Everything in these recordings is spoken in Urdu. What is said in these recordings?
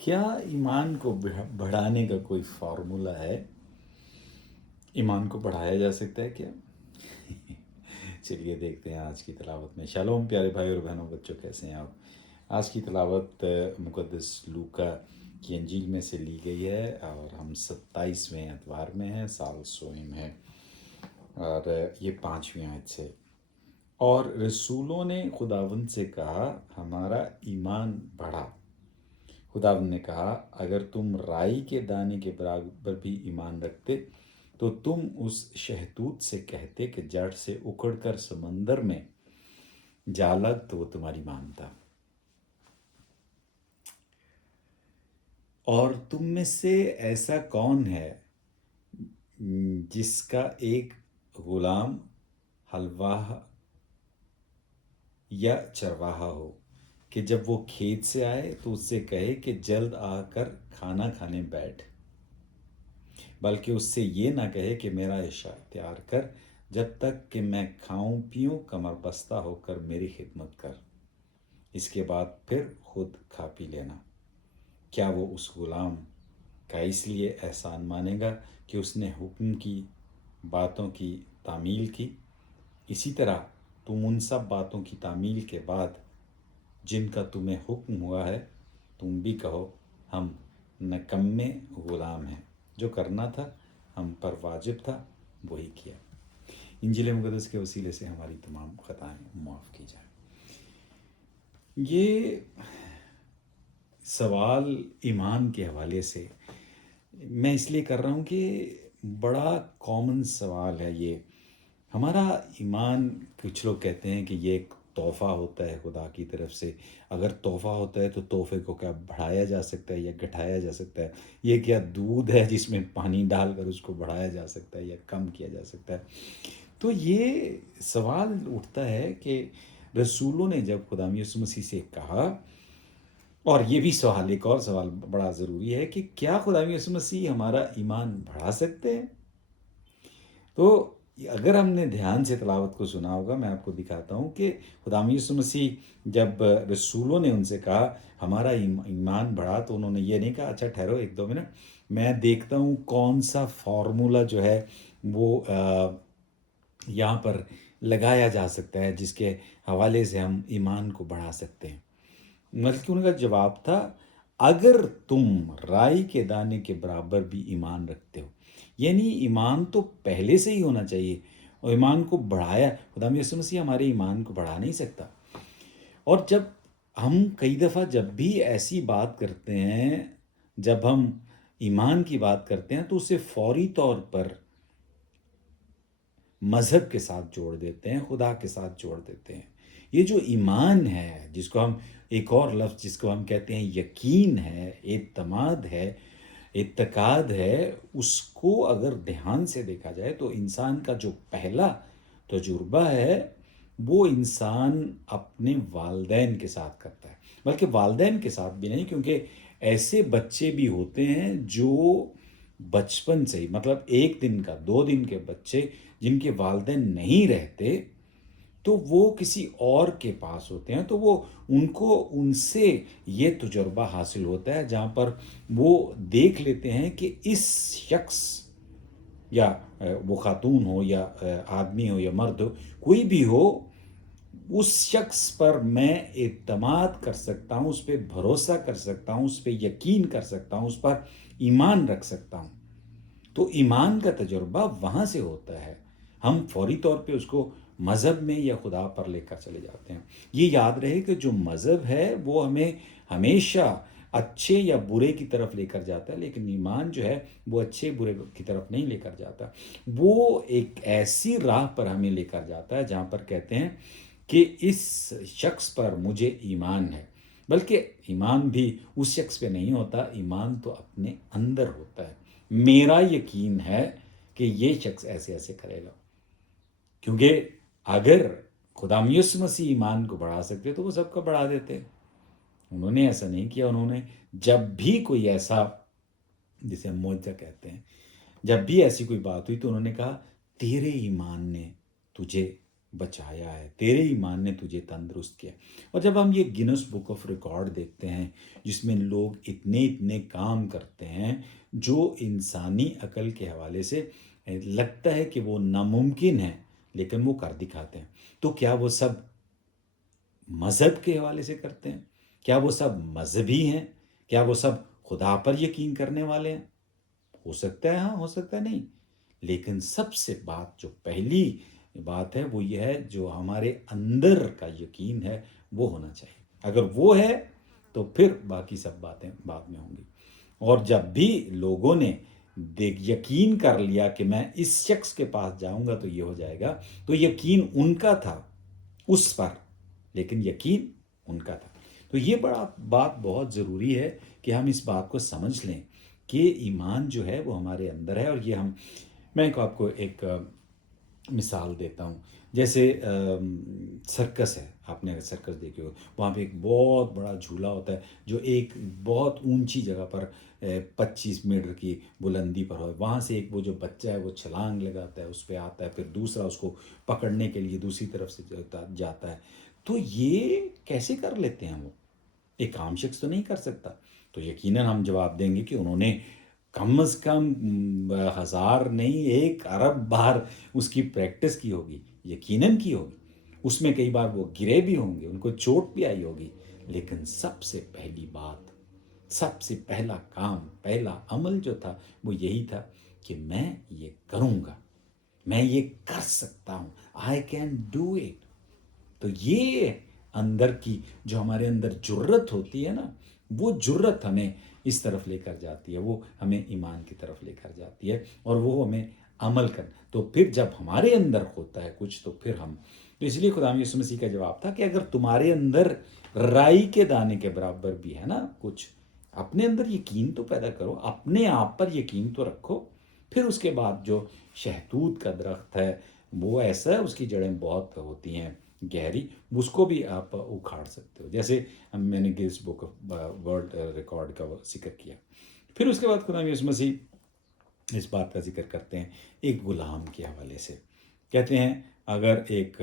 کیا ایمان کو بڑھانے کا کوئی فارمولا ہے؟ ایمان کو بڑھایا جا سکتا ہے کیا؟ چلیے دیکھتے ہیں آج کی تلاوت میں۔ شالوم پیارے بھائی اور بہنوں، بچوں، کیسے ہیں آپ؟ آج کی تلاوت مقدس لوکا کی انجیل میں سے لی گئی ہے، اور ہم 27ویں اتوار میں ہیں، سال سوئم ہے، اور یہ 5ویں آیت سے۔ اور رسولوں نے خداوند سے کہا، ہمارا ایمان بڑھا۔ خداوند نے کہا، اگر تم رائی کے دانے کے برابر بھی ایمان رکھتے تو تم اس شہتوت سے کہتے کہ جڑ سے اکھڑ کر سمندر میں جا لگ، تو وہ تمہاری مانتا۔ اور تم میں سے ایسا کون ہے جس کا ایک غلام حلواہ یا چرواہا ہو کہ جب وہ کھیت سے آئے تو اس سے کہے کہ جلد آ کر کھانا کھانے بیٹھ، بلکہ اس سے یہ نہ کہے کہ میرا عشاء تیار کر، جب تک کہ میں کھاؤں پیوں، کمر بستہ ہو کر میری خدمت کر، اس کے بعد پھر خود کھا پی لینا۔ کیا وہ اس غلام کا اس لیے احسان مانے گا کہ اس نے حکم کی باتوں کی تعمیل کی؟ اسی طرح تم ان سب باتوں کی تعمیل کے بعد جن کا تمہیں حکم ہوا ہے، تم بھی کہو، ہم نکمے غلام ہیں، جو کرنا تھا ہم پر واجب تھا وہی کیا۔ انجیل مقدس کے وسیلے سے ہماری تمام خطائیں معاف کی جائیں۔ یہ سوال ایمان کے حوالے سے میں اس لیے کر رہا ہوں کہ بڑا کامن سوال ہے یہ۔ ہمارا ایمان، کچھ لوگ کہتے ہیں کہ یہ ایک تحفہ ہوتا ہے خدا کی طرف سے۔ اگر تحفہ ہوتا ہے تو تحفے کو کیا بڑھایا جا سکتا ہے یا گھٹایا جا سکتا ہے؟ یہ کیا دودھ ہے جس میں پانی ڈال کر اس کو بڑھایا جا سکتا ہے یا کم کیا جا سکتا ہے؟ تو یہ سوال اٹھتا ہے کہ رسولوں نے جب خدا یسوع مسیح سے کہا، اور یہ بھی سوال، ایک اور سوال بڑا ضروری ہے کہ کیا خدا یسوع مسیح ہمارا ایمان بڑھا سکتے ہیں؟ تو اگر ہم نے دھیان سے تلاوت کو سنا ہوگا، میں آپ کو دکھاتا ہوں کہ خدا یسوع مسیح جب رسولوں نے ان سے کہا ہمارا ایمان بڑھا، تو انہوں نے یہ نہیں کہا اچھا ٹھہرو 1-2 منٹ، میں دیکھتا ہوں کون سا فارمولا جو ہے وہ یہاں پر لگایا جا سکتا ہے جس کے حوالے سے ہم ایمان کو بڑھا سکتے ہیں۔ بلکہ ان کا جواب تھا، اگر تم رائی کے دانے کے برابر بھی ایمان رکھتے ہو، یعنی ایمان تو پہلے سے ہی ہونا چاہیے، اور ایمان کو بڑھایا خدا یسوع مسیح ہمارے ایمان کو بڑھا نہیں سکتا۔ اور جب ہم کئی دفعہ جب بھی ایسی بات کرتے ہیں، جب ہم ایمان کی بات کرتے ہیں، تو اسے فوری طور پر مذہب کے ساتھ جوڑ دیتے ہیں، خدا کے ساتھ جوڑ دیتے ہیں۔ یہ جو ایمان ہے، جس کو ہم ایک اور لفظ جس کو ہم کہتے ہیں یقین ہے، اعتماد ہے، اعتقاد ہے، اس کو اگر دھیان سے دیکھا جائے تو انسان کا جو پہلا تجربہ ہے وہ انسان اپنے والدین کے ساتھ کرتا ہے۔ بلکہ والدین کے ساتھ بھی نہیں، کیونکہ ایسے بچے بھی ہوتے ہیں جو بچپن سے ہی، مطلب 1 دن کا 2 دن کے بچے جن کے والدین نہیں رہتے، تو وہ کسی اور کے پاس ہوتے ہیں، تو وہ ان سے یہ تجربہ حاصل ہوتا ہے، جہاں پر وہ دیکھ لیتے ہیں کہ اس شخص، یا وہ خاتون ہو یا آدمی ہو یا مرد ہو، کوئی بھی ہو، اس شخص پر میں اعتماد کر سکتا ہوں، اس پہ بھروسہ کر سکتا ہوں، اس پہ یقین کر سکتا ہوں، اس پر ایمان رکھ سکتا ہوں۔ تو ایمان کا تجربہ وہاں سے ہوتا ہے۔ ہم فوری طور پہ اس کو مذہب میں یا خدا پر لے کر چلے جاتے ہیں۔ یہ یاد رہے کہ جو مذہب ہے وہ ہمیں ہمیشہ اچھے یا برے کی طرف لے کر جاتا ہے، لیکن ایمان جو ہے وہ اچھے برے کی طرف نہیں لے کر جاتا۔ وہ ایک ایسی راہ پر ہمیں لے کر جاتا ہے جہاں پر کہتے ہیں کہ اس شخص پر مجھے ایمان ہے۔ بلکہ ایمان بھی اس شخص پہ نہیں ہوتا، ایمان تو اپنے اندر ہوتا ہے۔ میرا یقین ہے کہ یہ شخص ایسے ایسے کرے گا، کیونکہ اگر خدا یسوع مسیح ایمان کو بڑھا سکتے تو وہ سب کا بڑھا دیتے۔ انہوں نے ایسا نہیں کیا۔ انہوں نے جب بھی کوئی ایسا، جسے ہم معجزہ کہتے ہیں، جب بھی ایسی کوئی بات ہوئی تو انہوں نے کہا تیرے ایمان نے تجھے بچایا ہے، تیرے ایمان نے تجھے تندرست کیا۔ اور جب ہم یہ گینس بک آف ریکارڈ دیکھتے ہیں جس میں لوگ اتنے کام کرتے ہیں جو انسانی عقل کے حوالے سے لگتا ہے کہ وہ ناممکن ہے، لیکن وہ کر دکھاتے ہیں، تو کیا وہ سب مذہب کے حوالے سے کرتے ہیں؟ کیا وہ سب مذہبی ہیں؟ کیا وہ سب خدا پر یقین کرنے والے ہیں؟ ہو سکتا ہے ہاں، ہو سکتا ہے نہیں، لیکن سب سے جو پہلی بات ہے وہ یہ ہے، جو ہمارے اندر کا یقین ہے وہ ہونا چاہیے۔ اگر وہ ہے تو پھر باقی سب باتیں بعد میں ہوں گی۔ اور جب بھی لوگوں نے یقین کر لیا کہ میں اس شخص کے پاس جاؤں گا تو یہ ہو جائے گا، تو یقین ان کا تھا اس پر، لیکن یقین ان کا تھا۔ تو یہ بات بہت ضروری ہے کہ ہم اس بات کو سمجھ لیں کہ ایمان جو ہے وہ ہمارے اندر ہے۔ اور یہ میں آپ کو ایک مثال دیتا ہوں، جیسے سرکس ہے، آپ نے اگر سرکس دیکھے ہو، وہاں پہ ایک بہت بڑا جھولا ہوتا ہے جو ایک بہت اونچی جگہ پر 25 میٹر کی بلندی پر ہو، وہاں سے ایک وہ جو بچہ ہے وہ چھلانگ لگاتا ہے، اس پہ آتا ہے، پھر دوسرا اس کو پکڑنے کے لیے دوسری طرف سے جاتا ہے۔ تو یہ کیسے کر لیتے ہیں وہ؟ ایک عام شخص تو نہیں کر سکتا۔ تو یقیناً ہم جواب دیں گے کہ انہوں نے کم از کم 1000 نہیں 1 ارب بار اس کی پریکٹس کی ہوگی، یقیناً کی ہوگی۔ اس میں کئی بار وہ گرے بھی ہوں گے، ان کو چوٹ بھی آئی ہوگی، لیکن سب سے پہلی بات، سب سے پہلا کام، پہلا عمل جو تھا وہ یہی تھا کہ میں یہ کروں گا، میں یہ کر سکتا ہوں، آئی کین ڈو اٹ۔ تو یہ اندر کی جو ہمارے اندر جرت ہوتی ہے نا، وہ جرت ہمیں اس طرف لے کر جاتی ہے، وہ ہمیں ایمان کی طرف لے کر جاتی ہے، اور وہ ہمیں عمل تو پھر جب ہمارے اندر ہوتا ہے کچھ تو پھر تو اس لیے خدا یسوع مسیح کا جواب تھا کہ اگر تمہارے اندر رائی کے دانے کے برابر بھی ہے نا کچھ، اپنے اندر یقین تو پیدا کرو، اپنے آپ پر یقین تو رکھو، پھر اس کے بعد جو شہتوت کا درخت ہے وہ ایسا ہے، اس کی جڑیں بہت ہوتی ہیں گہری، اس کو بھی آپ اکھاڑ سکتے ہو، جیسے میں نے grains book of world record کا ذکر کیا۔ پھر اس کے بعد خدا یسوع مسیح اس بات کا ذکر کرتے ہیں ایک غلام کے حوالے سے، کہتے ہیں اگر ایک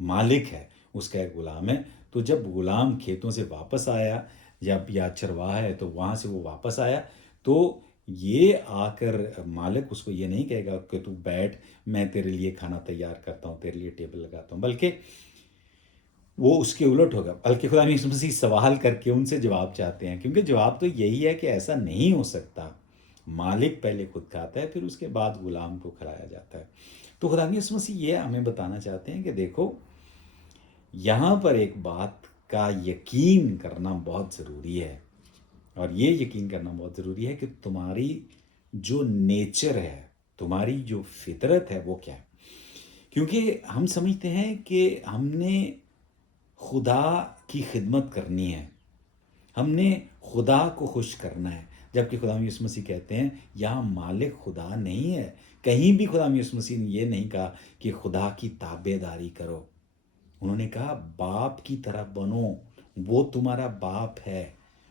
مالک ہے، اس کا ایک غلام ہے، تو جب غلام کھیتوں سے واپس آیا یا چرواہا ہے تو وہاں سے وہ واپس آیا، تو یہ آ کر مالک اس کو یہ نہیں کہے گا کہ تو بیٹھ، میں تیرے لیے کھانا تیار کرتا ہوں، تیرے لیے ٹیبل لگاتا ہوں، بلکہ وہ اس کے الٹ ہوگا۔ بلکہ خدا یسوع مسیح سوال کر کے ان سے جواب چاہتے ہیں، کیونکہ جواب تو یہی ہے کہ ایسا نہیں ہو سکتا، مالک پہلے خود کھاتا ہے، پھر اس کے بعد غلام کو کھلایا جاتا ہے۔ تو خدا یسوع مسیح یہ ہمیں بتانا چاہتے ہیں کہ دیکھو، یہاں پر ایک بات کا یقین کرنا بہت ضروری ہے، اور یہ یقین کرنا بہت ضروری ہے کہ تمہاری جو نیچر ہے، تمہاری جو فطرت ہے وہ کیا ہے۔ کیونکہ ہم سمجھتے ہیں کہ ہم نے خدا کی خدمت کرنی ہے، ہم نے خدا کو خوش کرنا ہے، جبکہ خدا یسوع مسیح کہتے ہیں یہاں مالک خدا نہیں ہے۔ کہیں بھی خدا یسوع مسیح نے یہ نہیں کہا کہ خدا کی تابع داری کرو، انہوں نے کہا باپ کی طرح بنو، وہ تمہارا باپ ہے،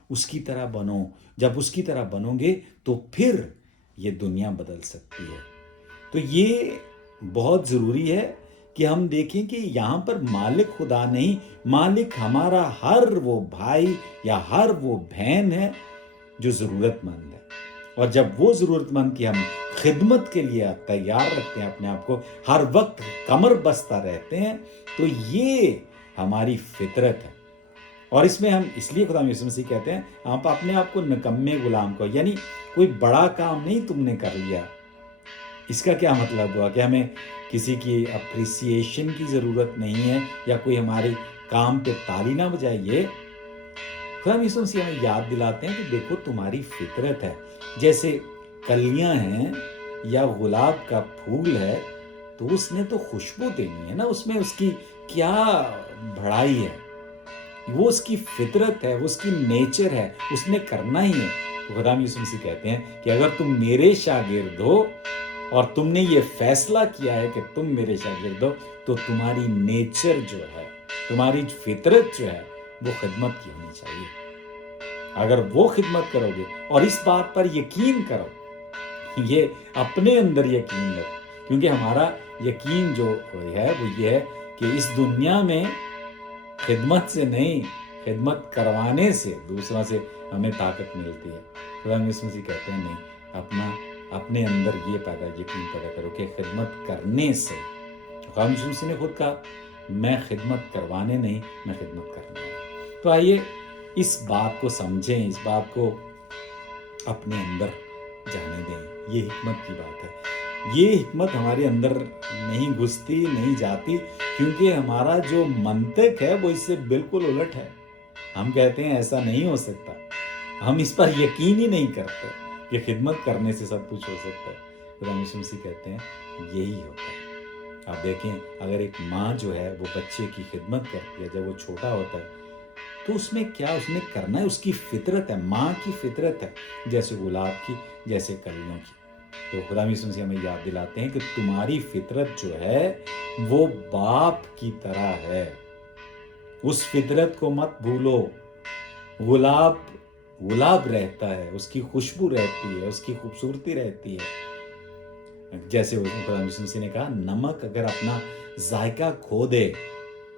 اس کی طرح بنو۔ جب اس کی طرح بنو گے تو پھر یہ دنیا بدل سکتی ہے۔ تو یہ بہت ضروری ہے کہ ہم دیکھیں کہ یہاں پر مالک خدا نہیں، مالک ہمارا ہر وہ بھائی یا ہر وہ بہن ہے جو ضرورت مند ہے، اور جب وہ ضرورت مند کی ہم خدمت کے لیے تیار رکھتے ہیں اپنے آپ کو، ہر وقت کمر بستہ رہتے ہیں، تو یہ ہماری فطرت ہے۔ اور اس میں ہم اس لیے خدا یسوع مسیح کہتے ہیں آپ اپنے آپ کو نکمے غلام کو، یعنی کوئی بڑا کام نہیں تم نے کر لیا۔ اس کا کیا مطلب ہوا کہ ہمیں کسی کی اپریسیشن کی ضرورت نہیں ہے، یا کوئی ہمارے کام پہ تالی نہ بجائے۔ یہ خدا یسوع مسیح ہمیں یاد دلاتے ہیں کہ دیکھو تمہاری فطرت ہے، جیسے کلیاں ہیں یا گلاب کا پھول ہے تو اس نے تو خوشبو دینی ہے نا، اس میں اس کی کیا بڑائی ہے، وہ اس کی فطرت ہے، وہ اس کی نیچر ہے، اس نے کرنا ہی ہے۔ تو خدا یسوع مسیح کہتے ہیں کہ اگر تم میرے شاگرد ہو اور تم نے یہ فیصلہ کیا ہے کہ تم میرے شاگرد ہو، تو تمہاری نیچر جو ہے، تمہاری فطرت جو ہے وہ خدمت کی ہونی چاہیے۔ اگر وہ خدمت کرو گے اور اس بات پر یقین کرو، یہ اپنے اندر یقین رکھو، کیونکہ ہمارا یقین جو ہے وہ یہ ہے کہ اس دنیا میں خدمت سے نہیں، خدمت کروانے سے دوسروں سے ہمیں طاقت ملتی ہے۔ خدا یسوع مسیح کہتے ہیں نہیں، اپنے اندر یہ یقین پیدا کرو کہ خدمت کرنے سے، خدا یسوع مسیح نے خود کہا میں خدمت کروانے نہیں، میں خدمت کرنے ہوں۔ تو آئیے اس بات کو سمجھیں، اس بات کو اپنے اندر جانے دیں۔ یہ حکمت کی بات ہے۔ یہ حکمت ہمارے اندر نہیں گھستی، نہیں جاتی، کیونکہ ہمارا جو منطق ہے وہ اس سے بالکل الٹ ہے۔ ہم کہتے ہیں ایسا نہیں ہو سکتا، ہم اس پر یقین ہی نہیں کرتے کہ خدمت کرنے سے سب کچھ ہو سکتا ہے۔ خدا یسوع مسیح کہتے ہیں یہی ہوتا ہے۔ آپ دیکھیں اگر ایک ماں جو ہے وہ بچے کی خدمت کرتی ہے جب وہ چھوٹا ہوتا ہے، تو اس میں کیا اس نے کرنا ہے، اس کی فطرت ہے، ماں کی فطرت ہے، جیسے گلاب کی، جیسے کلیوں کی۔ تو خدا یسوع مسیح ہمیں یاد دلاتے ہیں کہ تمہاری فطرت جو ہے وہ باپ کی طرح ہے، اس فطرت کو مت بھولو۔ گلاب رہتا ہے، اس کی خوشبو رہتی ہے، اس کی خوبصورتی رہتی ہے۔ جیسے خدا یسوع مسیح نے کہا نمک اگر اپنا ذائقہ کھو دے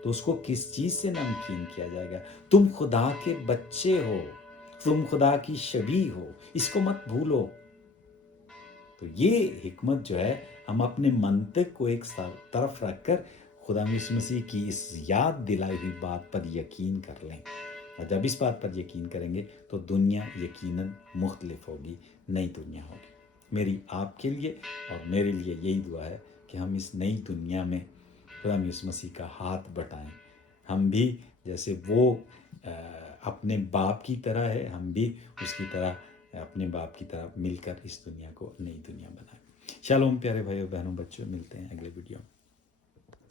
تو اس کو کس چیز سے نمکین کیا جائے گا؟ تم خدا کے بچے ہو، تم خدا کی شبیہ ہو، اس کو مت بھولو۔ تو یہ حکمت جو ہے ہم اپنے منطق کو ایک طرف رکھ کر خدا یسوع مسیح کی اس یاد دلائی ہوئی بات پر یقین کر لیں، اور جب اس بات پر یقین کریں گے تو دنیا یقیناً مختلف ہوگی، نئی دنیا ہوگی۔ میری آپ کے لیے اور میرے لیے یہی دعا ہے کہ ہم اس نئی دنیا میں خدا یسوع مسیح کا ہاتھ بٹائیں۔ ہم بھی جیسے وہ اپنے باپ کی طرح ہے، ہم بھی اس کی طرح اپنے باپ کی طرح مل کر اس دنیا کو نئی دنیا بنائیں۔ شالوم پیارے بھائیو بہنوں بچوں، ملتے ہیں اگلے ویڈیو میں۔